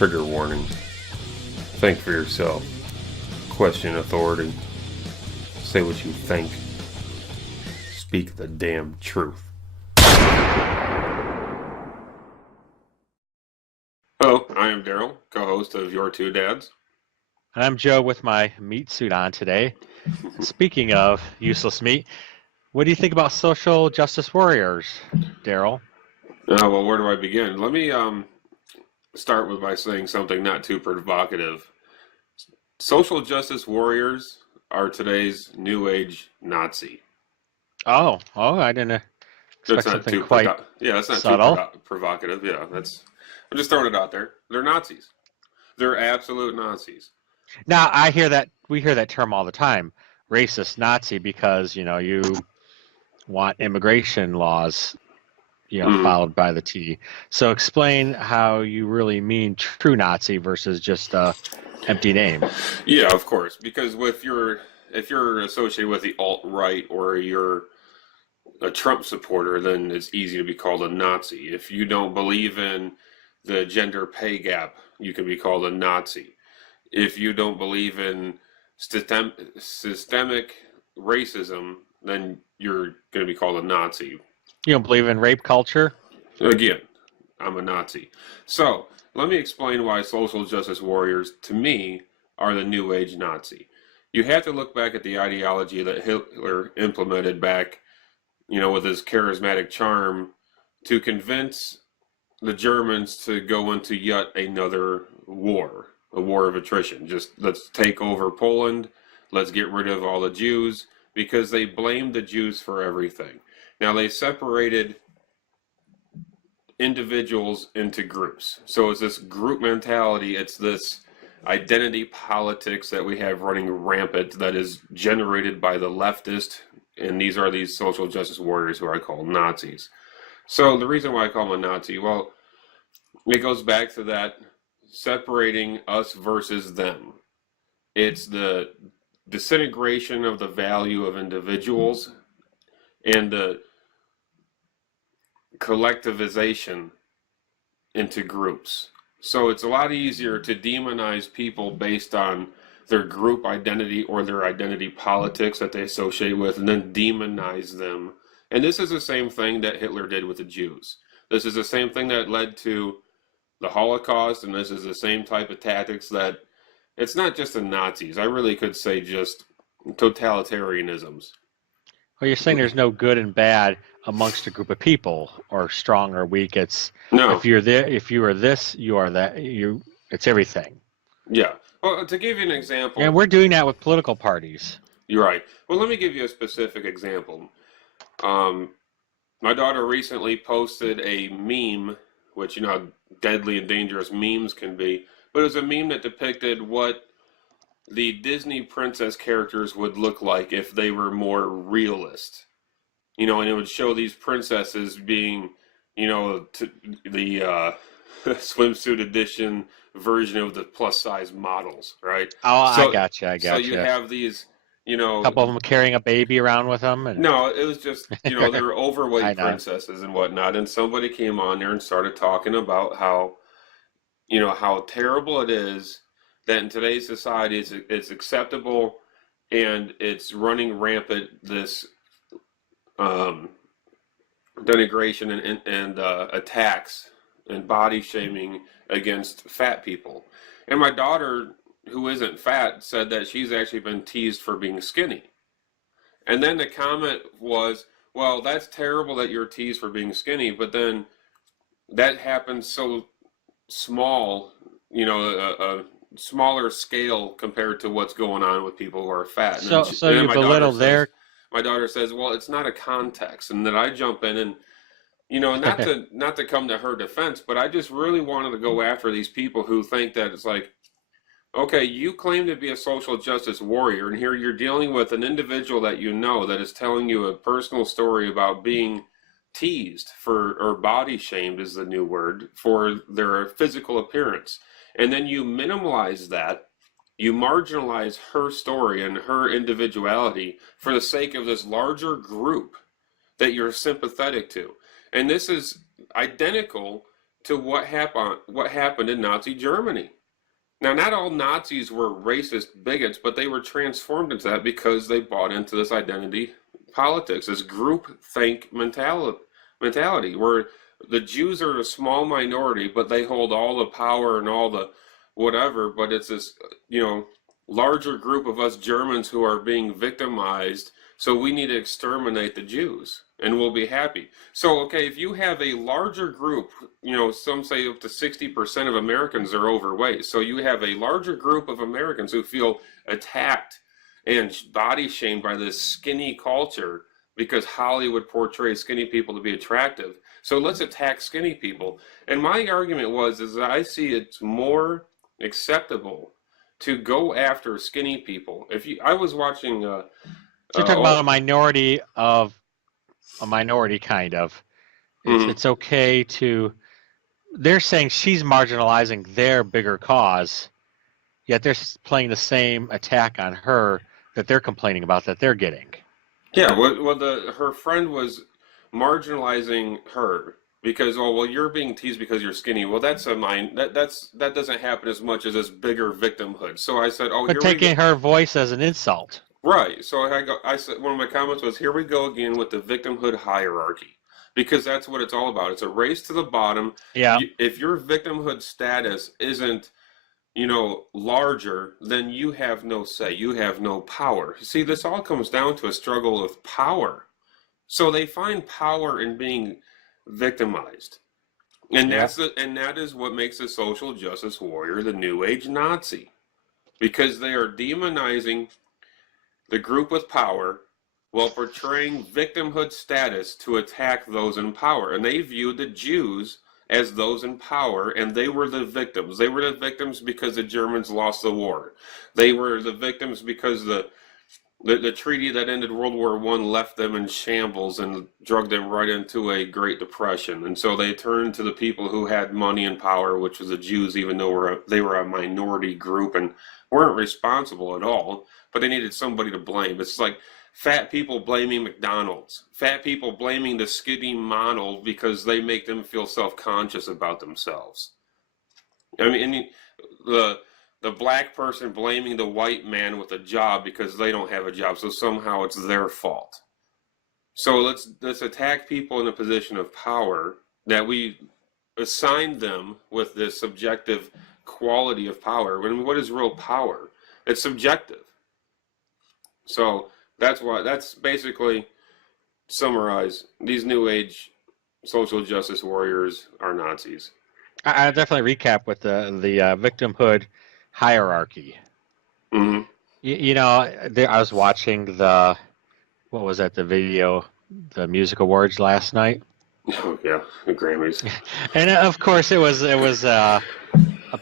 Trigger warning. Think for yourself. Question authority. Say what you think. Speak the damn truth. Hello, I am Daryl, co-host of Your2Dads. And I'm Joe with my meat suit on today. Speaking of useless meat, what do you think about social justice warriors, Daryl? Well, where do I begin? Let me start with by saying something not too provocative. Social justice warriors are today's new age Nazi. Oh, I didn't That's expect not something too quite that's not too subtle. provocative. Yeah, I'm just throwing it out there. They're Nazis. They're absolute Nazis. Now, we hear that term all the time, racist Nazi, because, you want immigration laws, followed by the T. So explain how you really mean true Nazi versus just a empty name. Yeah, of course. Because if you're associated with the alt-right or you're a Trump supporter, then it's easy to be called a Nazi. If you don't believe in the gender pay gap, you can be called a Nazi. If you don't believe in systemic racism, then you're going to be called a Nazi. You don't believe in rape culture? Again, I'm a Nazi. So, let me explain why social justice warriors, to me, are the new age Nazi. You have to look back at the ideology that Hitler implemented back, with his charismatic charm to convince the Germans to go into yet another war, a war of attrition. Just let's take over Poland, let's get rid of all the Jews, because they blamed the Jews for everything. Now, they separated individuals into groups. So it's this group mentality, it's this identity politics that we have running rampant that is generated by the leftist, and these social justice warriors who I call Nazis. So the reason why I call them a Nazi, well, it goes back to that separating us versus them. It's the disintegration of the value of individuals and the collectivization into groups. So it's a lot easier to demonize people based on their group identity or their identity politics that they associate with, and then demonize them. And this is the same thing that Hitler did with the Jews. This is the same thing that led to the Holocaust, and this is the same type of tactics that, it's not just the Nazis, I really could say just totalitarianisms. Well, you're saying there's no good and bad amongst a group of people, or strong or weak. It's No. If you're there, if you are this, you are that. It's everything. Yeah. Well, to give you an example. And we're doing that with political parties. You're right. Well, let me give you a specific example. My daughter recently posted a meme, which how deadly and dangerous memes can be, but it was a meme that depicted what the Disney princess characters would look like if they were more realist. And it would show these princesses being, the swimsuit edition version of the plus size models, right? Oh, so, I gotcha. So you have these, a couple of them carrying a baby around with them. No, it was just, they were overweight princesses and whatnot. And somebody came on there and started talking about how, how terrible it is that in today's society it's acceptable and it's running rampant, this denigration and attacks and body shaming against fat people. And my daughter, who isn't fat, said that she's actually been teased for being skinny. And then the comment was, well, that's terrible that you're teased for being skinny, but then that happens so small, a smaller scale compared to what's going on with people who are fat. So you belittle their... My daughter says, well, it's not a context. And then I jump in and, not to come to her defense, but I just really wanted to go after these people who think that it's like, okay, you claim to be a social justice warrior, and here you're dealing with an individual that that is telling you a personal story about being teased or body shamed is the new word, for their physical appearance. And then you minimalize that, you marginalize her story and her individuality for the sake of this larger group that you're sympathetic to. And this is identical to what happened in Nazi Germany. Now, not all Nazis were racist bigots, but they were transformed into that because they bought into this identity politics, this group think mentality, where the Jews are a small minority, but they hold all the power and all the whatever. But it's this, larger group of us Germans who are being victimized. So we need to exterminate the Jews, and we'll be happy. So, okay, if you have a larger group, some say up to 60% of Americans are overweight. So you have a larger group of Americans who feel attacked and body shamed by this skinny culture because Hollywood portrays skinny people to be attractive. So let's attack skinny people. And my argument is that I see it's more acceptable to go after skinny people. I was watching. So you're talking about a minority kind of. It's okay to. They're saying she's marginalizing their bigger cause, yet they're playing the same attack on her that they're complaining about that they're getting. Yeah, her friend was marginalizing her because you're being teased because you're skinny. Well, that doesn't happen as much as this bigger victimhood. So I said, but taking her voice as an insult. Right. So I said one of my comments was, here we go again with the victimhood hierarchy, because that's what it's all about. It's a race to the bottom. Yeah. If your victimhood status isn't larger, then you have no say. You have no power. See, this all comes down to a struggle of power. So they find power in being victimized. And that is what makes a social justice warrior the New Age Nazi. Because they are demonizing the group with power while portraying victimhood status to attack those in power. And they viewed the Jews as those in power, and they were the victims. They were the victims because the Germans lost the war. They were the victims because the treaty that ended World War I left them in shambles and drug them right into a Great Depression. And so they turned to the people who had money and power, which was the Jews, even though they were a minority group and weren't responsible at all, but they needed somebody to blame. It's like fat people blaming McDonald's, fat people blaming the skinny model because they make them feel self-conscious about themselves. I mean, the black person blaming the white man with a job because they don't have a job, so somehow it's their fault. So let's attack people in a position of power that we assigned them with this subjective quality of power. I mean, what is real power? It's subjective. So that's basically summarize. These New Age social justice warriors are Nazis. I definitely recap with the victimhood hierarchy. Mm-hmm. I was watching the video, the music awards last night. Oh yeah, the Grammys. And of course it was a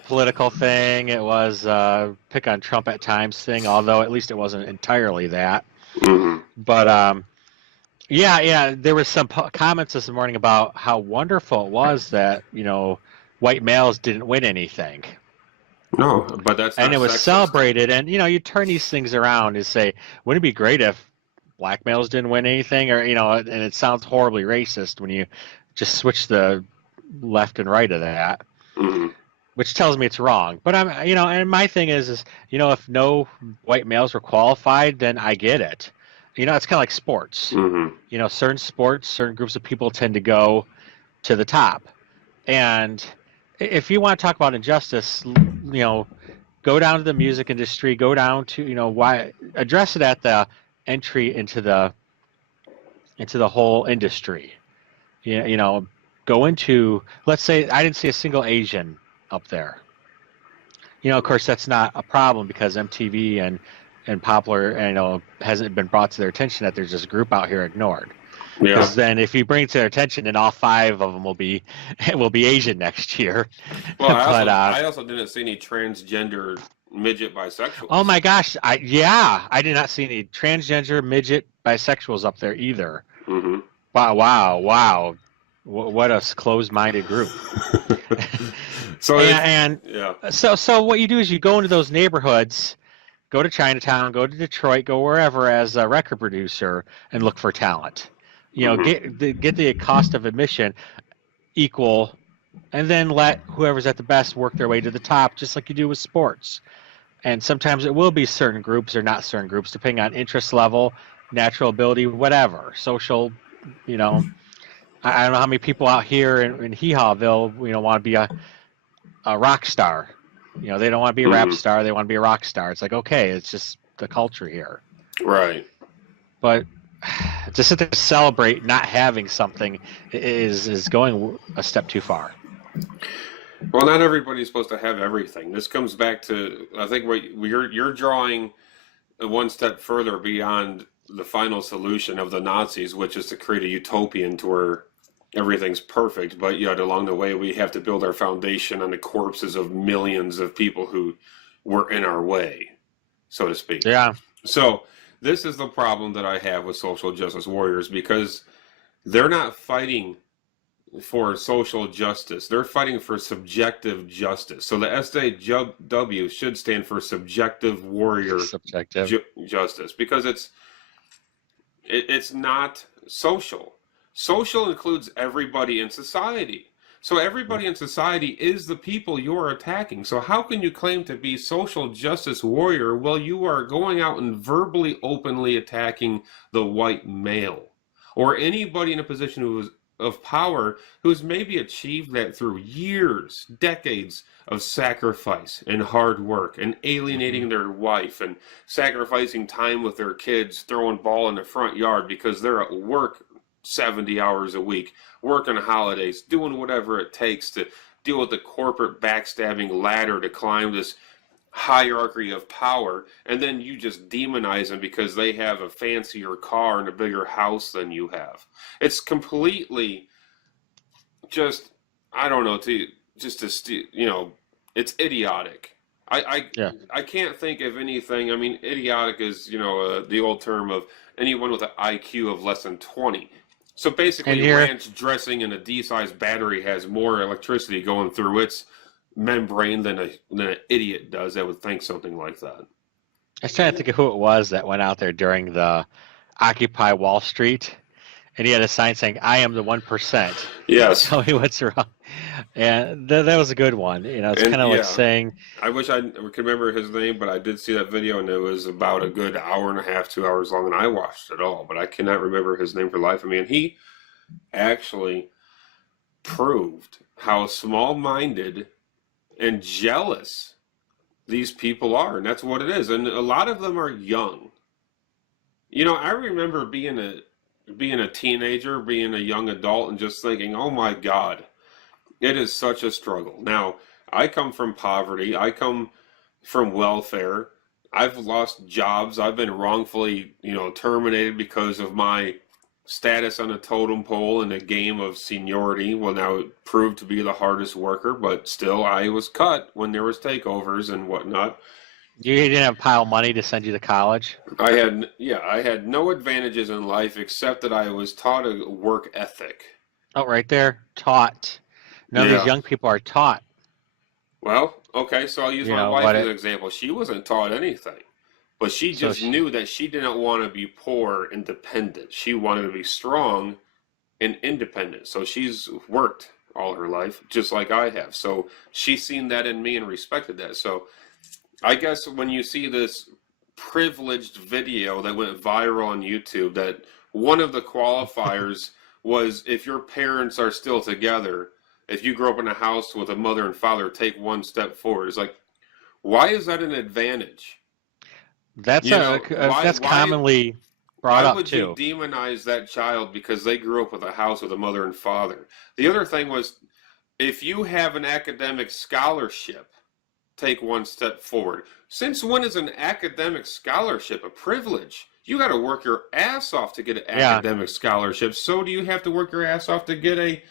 political thing. It was pick on Trump at times thing, although at least it wasn't entirely that. Mm-hmm. But there was some comments this morning about how wonderful it was that white males didn't win anything. No, but that's not and it was sexist. Celebrated. And you turn these things around and say, wouldn't it be great if black males didn't win anything? Or and it sounds horribly racist when you just switch the left and right of that. Mm-hmm. Which tells me it's wrong. But and my thing is if no white males were qualified, then I get it. It's kind of like sports. Mm-hmm. Certain sports, certain groups of people tend to go to the top. And if you want to talk about injustice, go down to the music industry, go down to, why address it at the entry into the whole industry. Go into, let's say I didn't see a single Asian up there. Of course that's not a problem because MTV and Popular, hasn't been brought to their attention that there's this group out here ignored. Yeah. Because then if you bring it to their attention, then all 5 of them will be Asian next year. Well, I also didn't see any transgender midget bisexuals. Oh my gosh. I did not see any transgender midget bisexuals up there either. Mm-hmm. Wow. What a closed-minded group. So what you do is you go into those neighborhoods, go to Chinatown, go to Detroit, go wherever as a record producer and look for talent. Mm-hmm. Get the cost of admission equal and then let whoever's at the best work their way to the top, just like you do with sports. And sometimes it will be certain groups or not certain groups, depending on interest level, natural ability, whatever, social. You know, I don't know how many people out here in Hee Hawville, want to be a rock star. They don't want to be a rap Hmm. star; they want to be a rock star. It's like, okay, it's just the culture here. Right. But to sit there to celebrate not having something is going a step too far. Well, not everybody's supposed to have everything. This comes back to, I think, what you're drawing one step further beyond the final solution of the Nazis, which is to create a utopian to where everything's perfect. But yet, along the way, we have to build our foundation on the corpses of millions of people who were in our way, so to speak. Yeah. So this is the problem that I have with social justice warriors, because they're not fighting for social justice. They're fighting for subjective justice. So the SJW should stand for subjective warrior Subjective. justice, because it's not social. Social includes everybody in society. So everybody in society is the people you're attacking. So how can you claim to be social justice warrior while you are going out and verbally, openly attacking the white male or anybody in a position of power who's maybe achieved that through years, decades of sacrifice and hard work and alienating their wife and sacrificing time with their kids, throwing ball in the front yard because they're at work 70 hours a week, working holidays, doing whatever it takes to deal with the corporate backstabbing ladder to climb this hierarchy of power, and then you just demonize them because they have a fancier car and a bigger house than you have. It's completely just, I don't know, it's idiotic. Yeah. I can't think of anything. I mean, idiotic is, the old term of anyone with an IQ of less than 20. So basically, ranch dressing in a D-sized battery has more electricity going through its membrane than an idiot does that would think something like that. I was trying to think of who it was that went out there during the Occupy Wall Street, and he had a sign saying, "I am the 1%." Yes. Tell me what's wrong. And that was a good one. It's kind of like saying, I wish I could remember his name, but I did see that video, and it was about a good hour and a half, 2 hours long, and I watched it all, but I cannot remember his name for the life of me. And he actually proved how small-minded and jealous these people are, and that's what it is. And a lot of them are young. I remember being a teenager, being a young adult, and just thinking, oh my God, it is such a struggle. Now, I come from poverty. I come from welfare. I've lost jobs. I've been wrongfully, terminated because of my status on a totem pole in a game of seniority. Well, now it proved to be the hardest worker, but still I was cut when there was takeovers and whatnot. you didn't have a pile of money to send you to college. I had no advantages in life except that I was taught a work ethic. Oh, right there, taught. None of these young people are taught. Well, okay, so I'll use my wife as an example. She wasn't taught anything, but she just knew that she didn't want to be poor and dependent. She wanted to be strong and independent. So she's worked all her life, just like I have. So she's seen that in me and respected that. So I guess when you see this privileged video that went viral on YouTube, that one of the qualifiers was if your parents are still together, if you grew up in a house with a mother and father, take one step forward. It's like, why is that an advantage? That's that's commonly brought up too. Why would you demonize that child because they grew up with a house with a mother and father? The other thing was, if you have an academic scholarship, take one step forward. Since when is an academic scholarship a privilege? You got to work your ass off to get an academic scholarship. So do you have to work your ass off to get a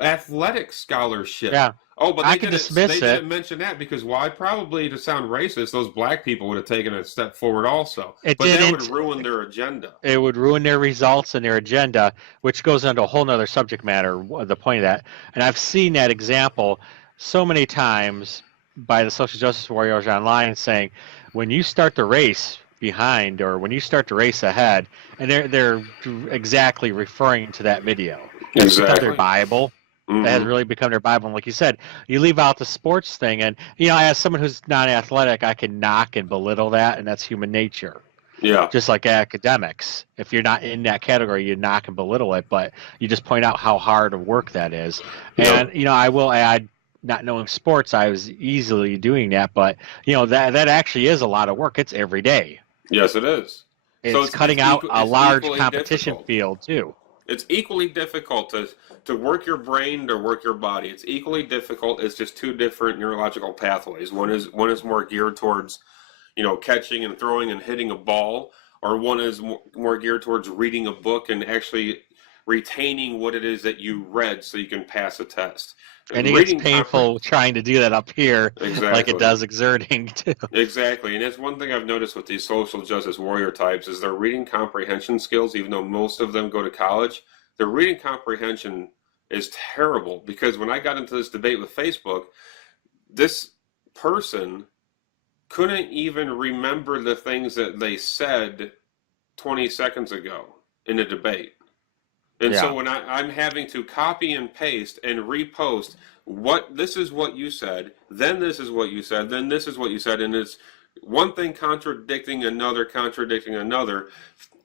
athletic scholarship? Yeah. Oh, but they didn't mention that because why? Probably to sound racist, those black people would have taken a step forward also. That would ruin their agenda. It would ruin their results and their agenda, which goes into a whole nother subject matter, the point of that. And I've seen that example so many times by the social justice warriors online saying, when you start the race behind or when you start to race ahead, and they're exactly referring to that video. Exactly. Their Bible. That has Mm-hmm. really become their Bible. And like you said, you leave out the sports thing, and as someone who's non-athletic, I can knock and belittle that, and that's human nature. Yeah. Just like academics, if you're not in that category, you knock and belittle it, but you just point out how hard of work that is. Yep. And I will add, not knowing sports, I was easily doing that, but that actually is a lot of work. It's every day. Yes, it is. So It's cutting it's out a it's large equally competition difficult. field too. It's equally difficult to work your brain to work your body. It's equally difficult. It's just two different neurological pathways. One is more geared towards, catching and throwing and hitting a ball, or one is more geared towards reading a book and actually retaining what it is that you read so you can pass a test. And it gets Reading painful trying to do that up here, exactly. like it does exerting too. Exactly, and that's one thing I've noticed with these social justice warrior types is their reading comprehension skills. Even though most of them go to college, their reading comprehension is terrible. Because when I got into this debate with Facebook, this person couldn't even remember the things that they said 20 seconds ago in a debate. And so when I'm having to copy and paste and repost this is what you said, then this is what you said, then this is what you said, and it's one thing contradicting another,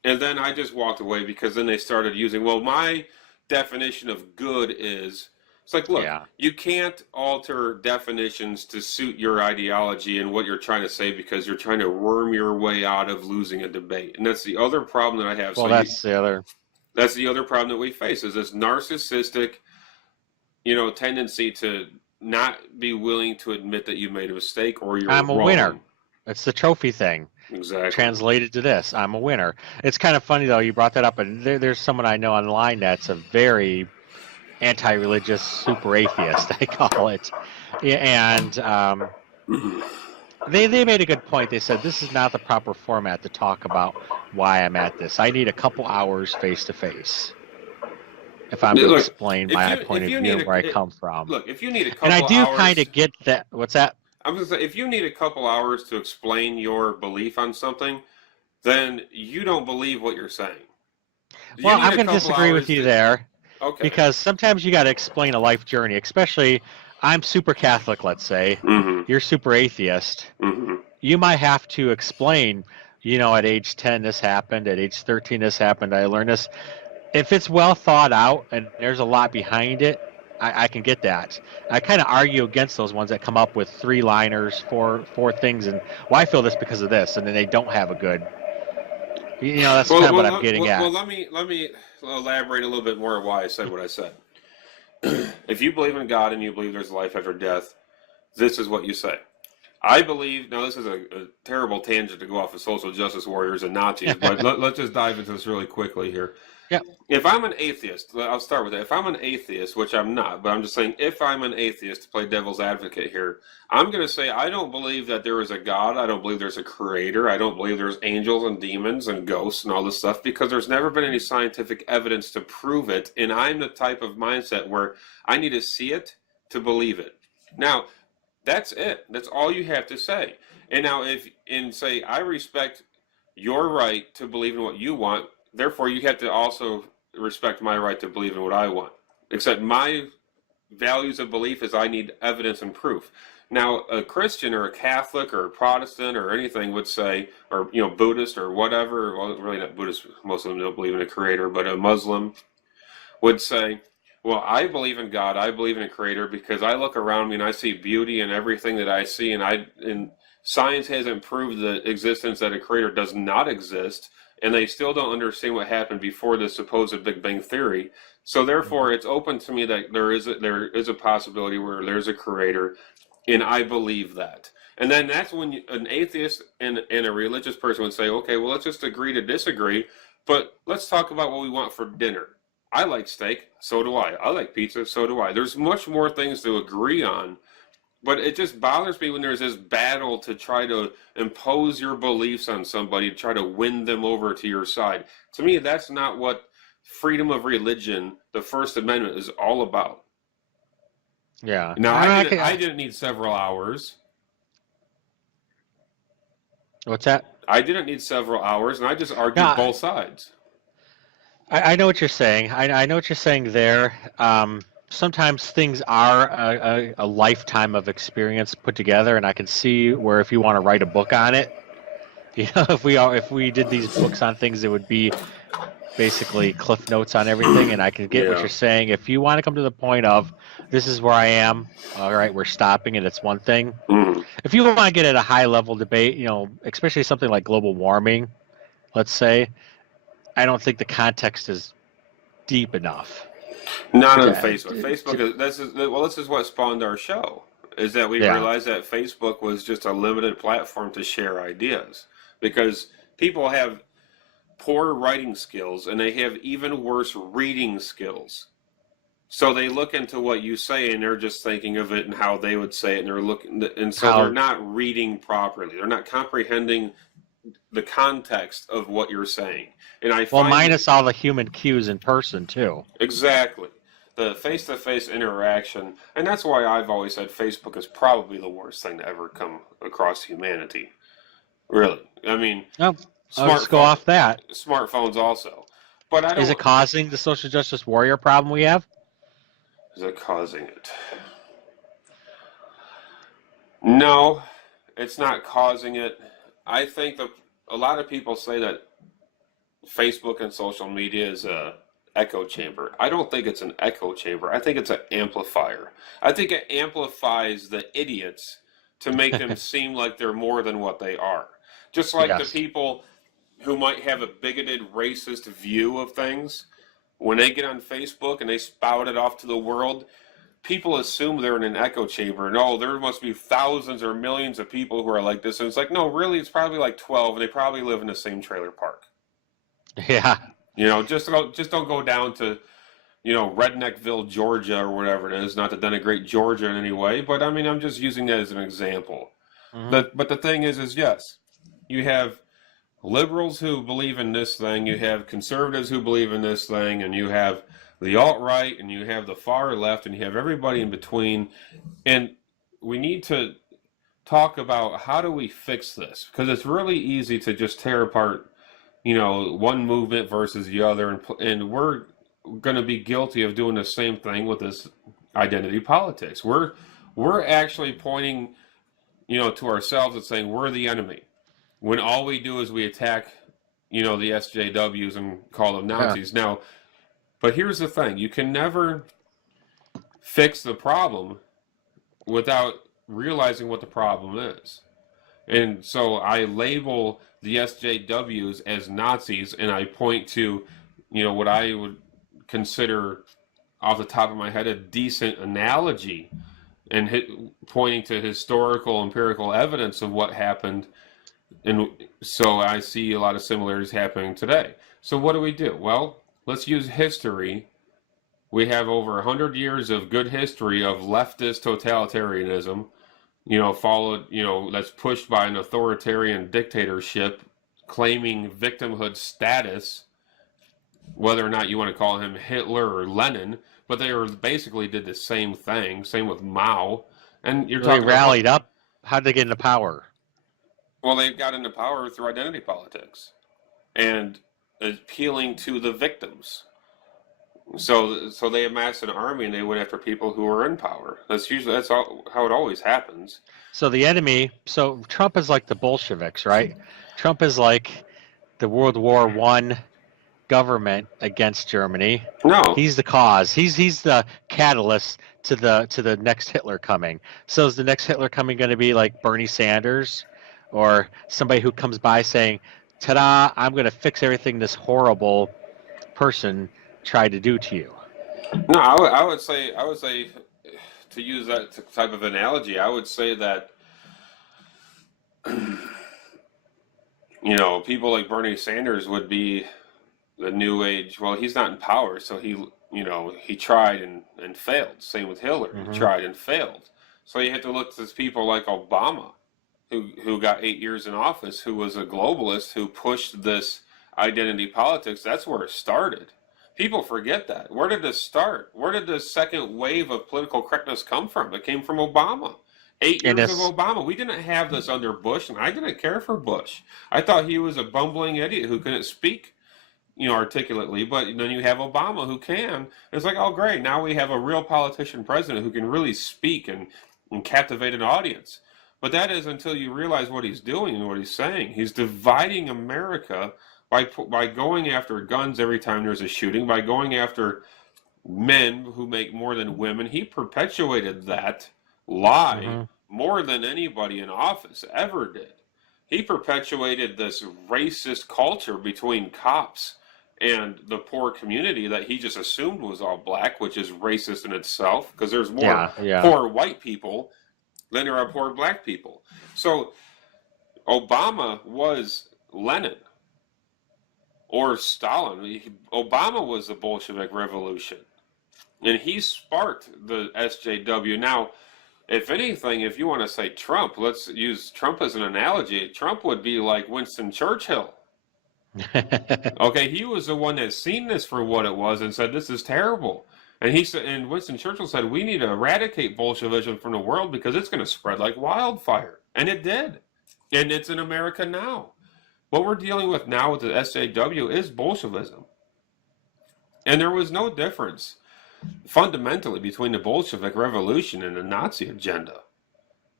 and then I just walked away because then they started using, well, my definition of good is, it's like, look, you can't alter definitions to suit your ideology and what you're trying to say because you're trying to worm your way out of losing a debate. And that's the other problem that I have. Well, That's the other problem that we face is this narcissistic, tendency to not be willing to admit that you made a mistake or you're I'm a wrong. winner. It's the trophy thing. Exactly. Translated to this, I'm a winner. It's kind of funny though. You brought that up, and there's someone I know online that's a very anti-religious, super atheist, I call it, and they made a good point. They said this is not the proper format to talk about why I'm at this. I need a couple hours face to face if I'm to explain my point of view and where I come from. Look, if you need a couple hours, and I do hours, kind of get that. What's that? I'm going to say, if you need a couple hours to explain your belief on something, then you don't believe what you're saying. Well, I'm going to disagree with you there. Okay. Because sometimes you got to explain a life journey, especially I'm super Catholic, let's say. Mm-hmm. You're super atheist. Mm-hmm. You might have to explain, at age 10 this happened, at age 13 this happened, I learned this. If it's well thought out and there's a lot behind it, I can get that. I kind of argue against those ones that come up with three-liners, four things, and I feel this because of this, and then they don't have a good. That's kind of what I'm getting at. Well, let me elaborate a little bit more on why I said what I said. If you believe in God and you believe there's life after death, this is what you say. I believe, now this is a terrible tangent to go off of social justice warriors and Nazis, but let's just dive into this really quickly here. Yeah. If I'm an atheist, I'll start with that. If I'm an atheist, which I'm not, but I'm just saying if I'm an atheist, to play devil's advocate here, I'm going to say I don't believe that there is a God. I don't believe there's a creator. I don't believe there's angels and demons and ghosts and all this stuff because there's never been any scientific evidence to prove it. And I'm the type of mindset where I need to see it to believe it. Now, that's it. That's all you have to say. And now say I respect your right to believe in what you want, therefore you have to also respect my right to believe in what I want. Except my values of belief is I need evidence and proof. Now, a Christian or a Catholic or a Protestant or anything would say, or Buddhist or whatever, well, really not Buddhist, most of them don't believe in a creator, but a Muslim would say, well, I believe in God, I believe in a creator because I look around me and I see beauty in everything that I see, and science hasn't proved the existence that a creator does not exist, and they still don't understand what happened before the supposed Big Bang Theory. So therefore, it's open to me that there is a possibility where there's a creator, and I believe that. And then that's when an atheist and a religious person would say, okay, well, let's just agree to disagree, but let's talk about what we want for dinner. I like steak, so do I. I like pizza, so do I. There's much more things to agree on, but it just bothers me when there's this battle to try to impose your beliefs on somebody, to try to win them over to your side. To me, that's not what freedom of religion, the First Amendment, is all about. Yeah. Now, I didn't need several hours. What's that? I didn't need several hours, and I just argued both sides. I know what you're saying. I know what you're saying there. sometimes things are a lifetime of experience put together, and I can see where if you want to write a book on it, if we did these books on things, it would be basically cliff notes on everything, and I can get what Yeah. you're saying. If you want to come to the point of this is where I am, all right, we're stopping, and it's one thing. Mhm. If you want to get at a high level debate, especially something like global warming, let's say, I don't think the context is deep enough. Not on To, Facebook. Facebook is this is what spawned our show. Is that we yeah, realized that Facebook was just a limited platform to share ideas because people have poor writing skills and they have even worse reading skills. So they look into what you say and they're just thinking of it and how they would say it, and they're looking, and so they're how not reading properly. They're not comprehending the context of what you're saying. And I well, find minus all the human cues in person too. exactly the face-to-face interaction, and that's why I've always said Facebook is probably the worst thing to ever come across humanity. Really, I mean, No, let's go smartphone, off that. smartphones also, but I Is it don't. causing the social justice warrior problem we have? Is it causing it? No, it's not causing it. I think that a lot of people say that Facebook and social media is a echo chamber. I don't think it's an echo chamber. I think it's an amplifier. I think it amplifies the idiots to make them seem like they're more than what they are. Just like the Yes. people who might have a bigoted, racist view of things, when they get on Facebook and they spout it off to the world, people assume they're in an echo chamber and oh, there must be thousands or millions of people who are like this. And it's like, no, really, it's probably like 12, and they probably live in the same trailer park. Yeah. Just don't go down to Redneckville, Georgia, or whatever it is. Not to denigrate Georgia in any way, but I mean, I'm just using that as an example. Hmm. But the thing is yes, you have liberals who believe in this thing, you have conservatives who believe in this thing, and you have the alt-right, and you have the far left, and you have everybody in between. And we need to talk about how do we fix this, because it's really easy to just tear apart one movement versus the other, and we're going to be guilty of doing the same thing with this identity politics. We're actually pointing to ourselves and saying we're the enemy when all we do is we attack the SJWs and call them Yeah. Nazis. Now, but here's the thing: you can never fix the problem without realizing what the problem is. And so I label the SJWs as Nazis, and I point to, what I would consider, off the top of my head, a decent analogy, and pointing to historical, empirical evidence of what happened. And so I see a lot of similarities happening today. So what do? Well, let's use history. We have over 100 years of good history of leftist totalitarianism, followed, that's pushed by an authoritarian dictatorship claiming victimhood status, whether or not you want to call him Hitler or Lenin, but they basically did the same thing. Same with Mao. And you're They talking about, rallied up. How did they get into power? well, they got into power through identity politics and appealing to the victims. So they amassed an army and they went after people who were in power. That's how it always happens. So the enemy. So Trump is like the Bolsheviks, right? Trump is like the World War I government against Germany. No, He's the cause. He's the catalyst to the next Hitler coming. So is the next Hitler coming going to be like Bernie Sanders, or somebody who comes by saying, "Ta-da! I'm going to fix everything this horrible person tried to do to you." no. I would say to use that type of analogy, I would say that people like Bernie Sanders would be the new age. Well, he's not in power, so he tried and failed. Same with Hillary, he Hmm. tried and failed. So you have to look to people like Obama, who got 8 years in office, who was a globalist, who pushed this identity politics. That's where it started. People forget that. Where did this start? Where did the second wave of political correctness come from? It came from Obama. Eight And years of it's Obama. We didn't have this under Bush, and I didn't care for Bush. I thought he was a bumbling idiot who couldn't speak articulately, but then you have Obama who can. It's like, oh, great, now we have a real politician president who can really speak and captivate an audience. But that is until you realize what he's doing and what he's saying. He's dividing America by going after guns every time there's a shooting, by going after men who make more than women. He perpetuated that lie more than anybody in office ever did. He perpetuated this racist culture between cops and the poor community that he just assumed was all black, which is racist in itself, because there's more poor white people than there are poor black people. So Obama was Lenin or Stalin. Obama was the Bolshevik Revolution, and he sparked the SJW. Now, if anything, if you want to say Trump, let's use Trump as an analogy. Trump would be like Winston Churchill. Okay, he was the one that seen this for what it was and said, this is terrible. And he said, and Winston Churchill said, we need to eradicate Bolshevism from the world because it's going to spread like wildfire. And it did. And it's in America now. What we're dealing with now with the SJW is Bolshevism. And there was no difference fundamentally between the Bolshevik Revolution and the Nazi agenda.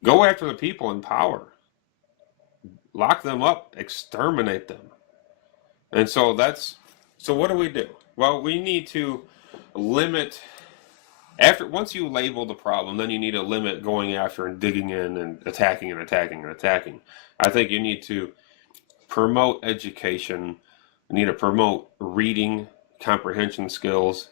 Go after the people in power. Lock them up. Exterminate them. And so what do? Well, we need to limit, once you label the problem, then you need to limit going after and digging in and attacking and attacking and attacking. I think you need to promote education. You need to promote reading, comprehension skills.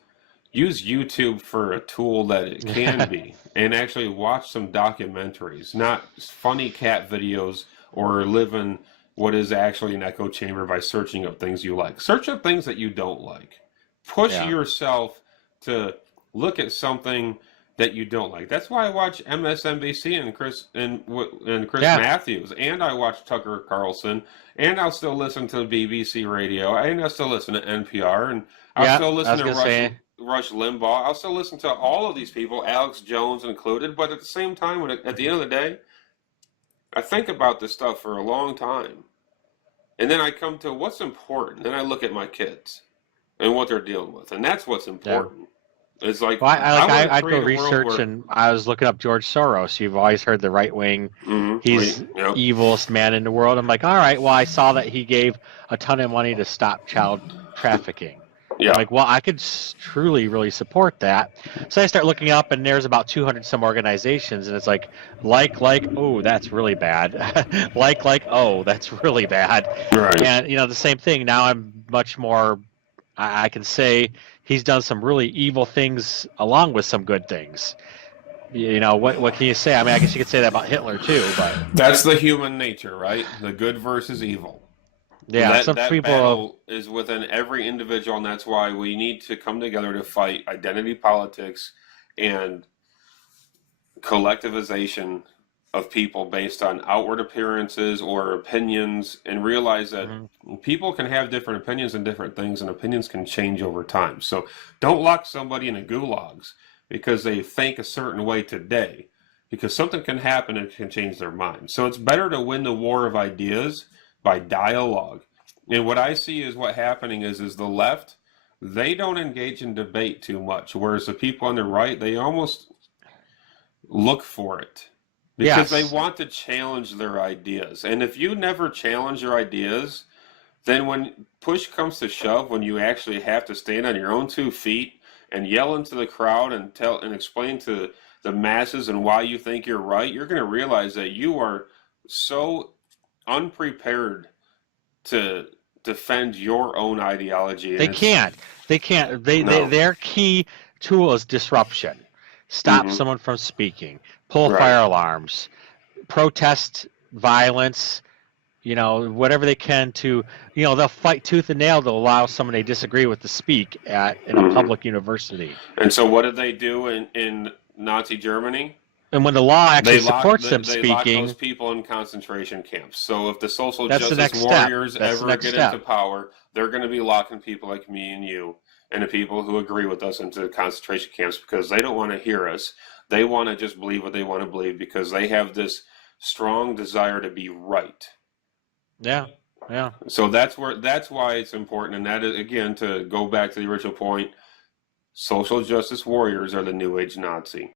Use YouTube for a tool that it can be, and actually watch some documentaries, not funny cat videos or live in what is actually an echo chamber by searching up things you like. Search up things that you don't like. Push yourself to look at something that you don't like. That's why I watch MSNBC and Chris Matthews, and I watch Tucker Carlson, and I'll still listen to BBC Radio, and I'll still listen to NPR, and I'll still listen to Rush Limbaugh. I'll still listen to all of these people, Alex Jones included, but at the same time, at the end of the day, I think about this stuff for a long time. And then I come to what's important. Then I look at my kids and what they're dealing with. And that's what's important. Yeah. It's like, I go research, and I was looking up George Soros. You've always heard the right wing. He's evilest man in the world. I'm like, all right, well, I saw that he gave a ton of money to stop child trafficking. Yeah. I'm like, well, I could truly, really support that. So I start looking up, and there's about 200 some organizations, and it's like, oh, that's really bad. Oh, that's really bad. Right. And, the same thing. Now I'm much more, I can say he's done some really evil things along with some good things. What can you say? I mean, I guess you could say that about Hitler too, but that's the human nature, right? The good versus evil. Yeah, that battle is within every individual, and that's why we need to come together to fight identity politics and collectivization of people based on outward appearances or opinions, and realize that people can have different opinions and different things, and opinions can change over time. So don't lock somebody in a gulags because they think a certain way today, because something can happen and it can change their mind. So it's better to win the war of ideas by dialogue. And what I see is what happening is the left, they don't engage in debate too much, whereas the people on the right, they almost look for it because they want to challenge their ideas. And if you never challenge your ideas, then when push comes to shove, when you actually have to stand on your own 2 feet and yell into the crowd and tell and explain to the masses and why you think you're right, you're going to realize that you are so unprepared to defend your own ideology. They can't. Their key tool is disruption. Stop someone from speaking. Pull fire alarms. Protest violence. Whatever they can to, they'll fight tooth and nail to allow someone they disagree with to speak in a public university. And so what did they do in Nazi Germany? And when the law actually supports them speaking, they lock those people in concentration camps. So if the social justice warriors ever get into power, they're going to be locking people like me and you and the people who agree with us into concentration camps because they don't want to hear us. They want to just believe what they want to believe because they have this strong desire to be right. Yeah. Yeah. So that's why it's important, and that is, again, to go back to the original point, social justice warriors are the new age Nazi.